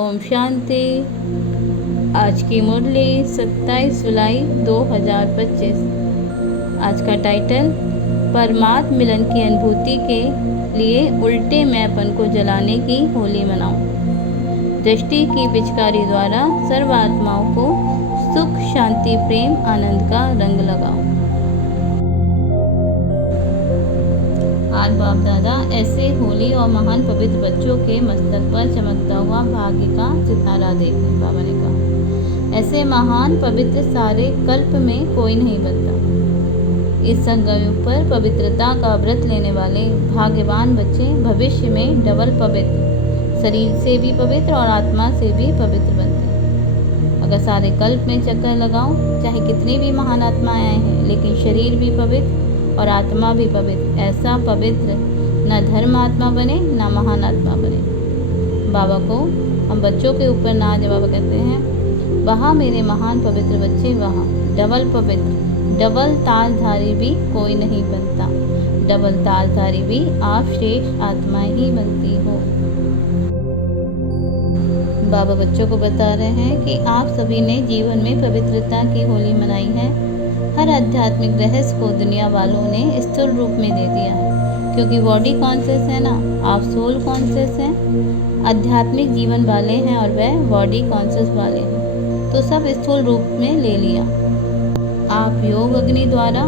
ओम शांति। आज की मुरली 27 जुलाई 2025। आज का टाइटल परमात्म मिलन की अनुभूति के लिए उल्टे मैंपन को जलाने की होली मनाओ। दृष्टि की पिचकारी द्वारा सर्वात्माओं को सुख, शांति, प्रेम, आनंद का रंग लगाओ। आज बाप दादा ऐसे होली और महान पवित्र बच्चों के मस्तक पर चमकता हुआ भाग्य का सितारा देखें। बाबा ने कहा, ऐसे महान पवित्र सारे कल्प में कोई नहीं बनता। इस संगम पर पवित्रता का व्रत लेने वाले भाग्यवान बच्चे भविष्य में डबल पवित्र, शरीर से भी पवित्र और आत्मा से भी पवित्र बनते हैं। अगर सारे कल्प में चक्कर लगाओ, चाहे कितनी भी महान आत्माएं आए हैं, लेकिन शरीर भी पवित्र और आत्मा भी पवित्र, ऐसा पवित्र न धर्म आत्मा बने न महान आत्मा बने। बाबा को हम बच्चों के ऊपर नाज बाबा कहते हैं, वहाँ मेरे महान पवित्र बच्चे, वहाँ डबल पवित्र, डबल तालधारी भी कोई नहीं बनता। डबल तालधारी भी आप श्रेष्ठ आत्माएं ही बनती हो। बाबा बच्चों को बता रहे हैं कि आप सभी ने जीवन में पवित्रता की होली मनाई है। हर आध्यात्मिक रहस्य को दुनिया वालों ने स्थूल रूप में दे दिया है, क्योंकि बॉडी कॉन्शियस है ना, आप सोल कॉन्शियस हैं, आध्यात्मिक जीवन वाले हैं और वह बॉडी कॉन्शियस वाले हैं, तो सब स्थूल रूप में ले लिया। आप योग अग्नि द्वारा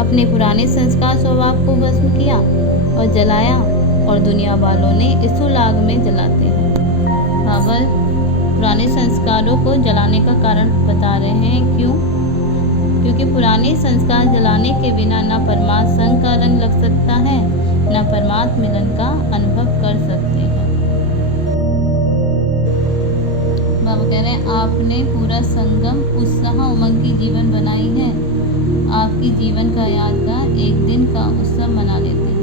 अपने पुराने संस्कार स्वभाव को भस्म किया और जलाया, और दुनिया वालों ने स्थूल आग में जलाते हैं। बाबा पुराने संस्कारों को जलाने का कारण बता रहे हैं। क्यों? क्योंकि पुराने संस्कार जलाने के बिना न परमात्म संग का रंग लग सकता है, न परमात्म मिलन का अनुभव कर सकते हैं। बाबा कह रहे हैं, आपने पूरा संगम उत्साह उमंग की जीवन बनाई है। आपकी जीवन का यादगार एक दिन का उत्सव मना लेते हैं।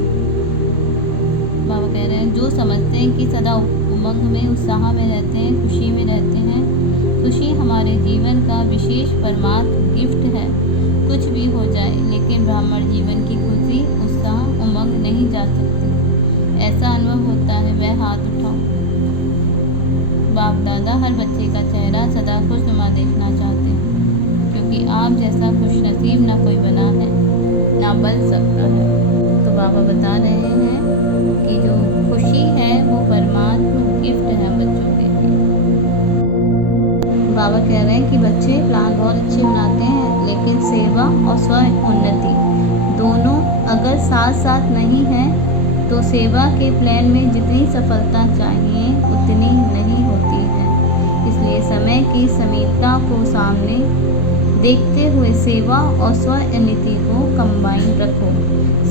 बाबा कह रहे हैं, जो समझते हैं कि सदा उमंग में, उत्साह में रहते हैं, खुशी में रहते हैं, खुशी हमारे जीवन का विशेष परमात्म गिफ्ट है। कुछ भी हो जाए, लेकिन ब्राह्मण जीवन की खुशी, उत्साह, उमंग नहीं जा सकती। ऐसा अनुभव होता है, वह हाथ उठाओ। बाप दादा हर बच्चे का चेहरा सदा खुशनुमा देखना चाहते हैं, क्योंकि आप जैसा खुशनसीब ना कोई बना है, ना बन सकता है। तो बाबा बता रहे हैं कि जो खुशी है वो परमात्मा गिफ्ट है बच्चों के लिए। बाबा कह रहे हैं कि बच्चे प्लान बहुत अच्छे बनाते हैं, लेकिन सेवा और स्व उन्नति दोनों अगर साथ साथ नहीं है तो सेवा के प्लान में जितनी सफलता चाहिए उतनी नहीं होती है। इसलिए समय की समीपता को सामने देखते हुए सेवा और स्व उन्नति को कंबाइन रखो।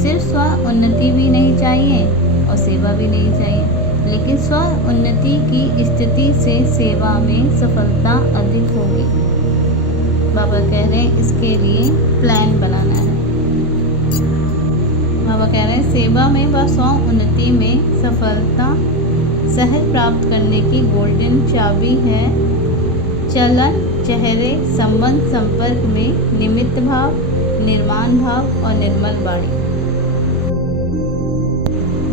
सिर्फ स्व उन्नति भी नहीं चाहिए और सेवा भी नहीं चाहिए, लेकिन स्व उन्नति की स्थिति से सेवा में सफलता अधिक होगी। बाबा कह रहे हैं इसके लिए प्लान बनाना है। बाबा कह रहे हैं सेवा में व स्व उन्नति में सफलता सहज प्राप्त करने की गोल्डन चाबी है चलन, चेहरे, संबंध, संपर्क में निमित्त भाव, निर्माण भाव और निर्मल वाणी।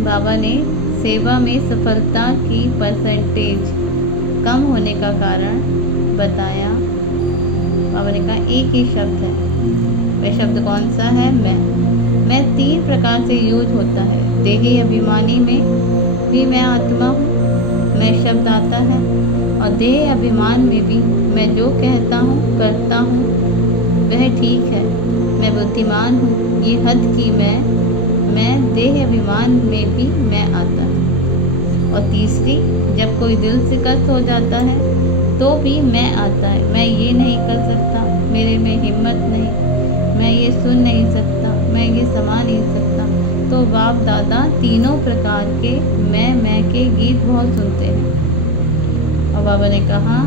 बाबा ने सेवा में सफलता की परसेंटेज कम होने का कारण बताया। बाबा ने कहा एक ही शब्द है, वह शब्द कौन सा है? मैं 3 प्रकार से यूज होता है। देही अभिमानी में भी मैं आत्मा हूँ, मैं शब्द आता है, और देह अभिमान में भी मैं जो कहता हूँ करता हूँ वह ठीक है, मैं बुद्धिमान हूँ, ये हद की मैं देह अभिमान में भी मैं आता है। और तीसरी, जब कोई दिल से कष्ट हो जाता है तो भी मैं आता है, मैं ये नहीं कर सकता, मेरे में हिम्मत नहीं, मैं ये सुन नहीं सकता, मैं ये समा नहीं सकता। तो बाप दादा तीनों प्रकार के मैं के गीत बहुत सुनते हैं, और बाबा ने कहा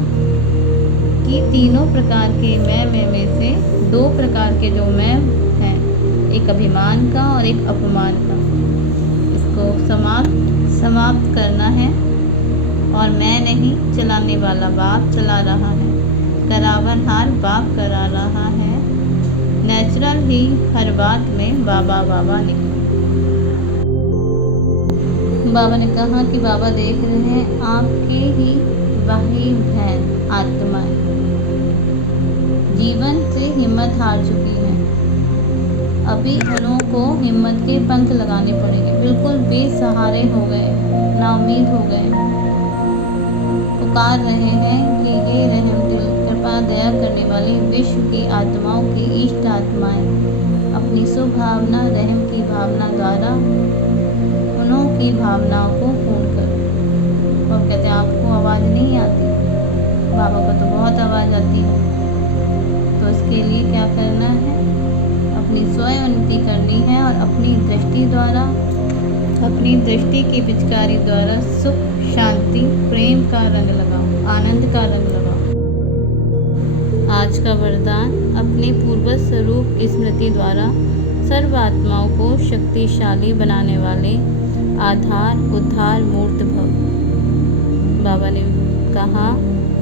कि तीनों प्रकार के मैं में से 2 प्रकार के जो मैं हैं, एक अभिमान का और एक अपमान का, इसको समाप्त करना है। और मैं नहीं, चलाने वाला बाप चला रहा है, करावनहार बाप करा रहा है, नेचुरल ही हर बात में बाबा बाबा लिखो। बाबा ने कहा कि बाबा देख रहे हैं आपके ही भाई बहन आत्माएं जीवन से हिम्मत हार चुकी हैं। अभी उन्हों को हिम्मत के पंख लगाने पड़ेंगे। बिल्कुल बेसहारे हो गए, नाउम्मीद हो गए, पुकार रहे हैं कि हे रहम दिल, कृपा दया करने वाली विश्व की आत्माओं की इष्ट आत्माएं अपनी सुभावना रहम की भावना द्वारा उन्हों की भावनाओं को पूर्ण करो। और कहते हैं आपको आवाज़ नहीं आती, बाबा को तो बहुत आवाज़ आती है। तो इसके लिए क्या करना है? अपनी स्वयं उन्नति करनी है और अपनी दृष्टि द्वारा, अपनी दृष्टि की पिचकारी द्वारा सुख, शांति, प्रेम का रंग लगाओ, आनंद का रंग लगाओ। आज का वरदान, अपने पूर्वज स्वरूप की स्मृति द्वारा सर्व आत्माओं को शक्तिशाली बनाने वाले आधार उद्धार मूर्त भव। बाबा ने कहा,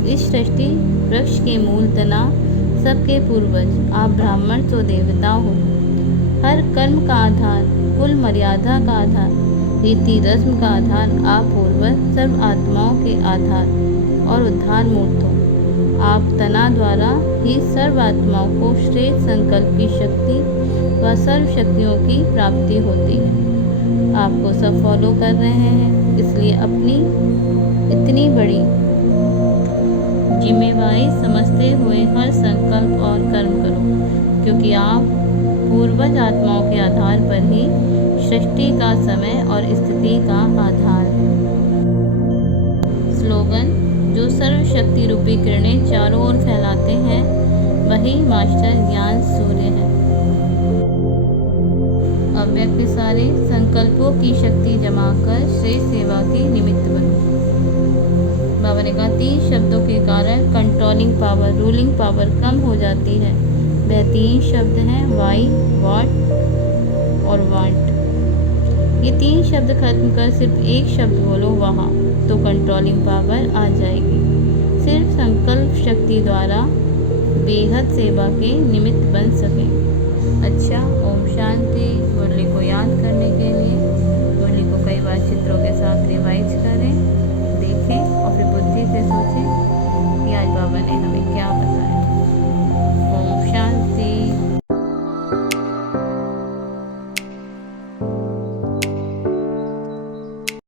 इस सृष्टि वृक्ष के मूल तना सबके पूर्वज आप ब्राह्मण तो देवता हो। हर कर्म का आधार, कुल मर्यादा का आधार, रीति रस्म का आधार आप पूर्वज सर्व आत्माओं के आधार और उद्धार मूर्त हो। आप तना द्वारा ही सर्व आत्माओं को श्रेष्ठ संकल्प की शक्ति व सर्व शक्तियों की प्राप्ति होती है। आपको सब फॉलो कर रहे हैं, इसलिए अपनी इतनी बड़ी जिम्मेवारी समझते हुए हर संकल्प और कर्म करो, क्योंकि आप पूर्वज आत्माओं के आधार पर ही सृष्टि का समय और स्थिति का आधार है। स्लोगन, जो सर्वशक्ति रूपी किरणें चारों ओर फैलाते हैं वही मास्टर ज्ञान सूर्य है। अव्यक्त सारे संकल्पों की शक्ति जमाकर श्रेष्ठ सेवा के निमित्त बनो। बाबा ने कहा, 3 शब्दों के कारण कंट्रोलिंग पावर, रूलिंग पावर कम हो जाती है। वह 3 शब्द हैं वाई, वॉट और वांट। ये 3 शब्द खत्म कर सिर्फ एक शब्द बोलो वहाँ, तो कंट्रोलिंग पावर आ जाएगी। सिर्फ संकल्प शक्ति द्वारा बेहद सेवा के निमित्त बन सकें।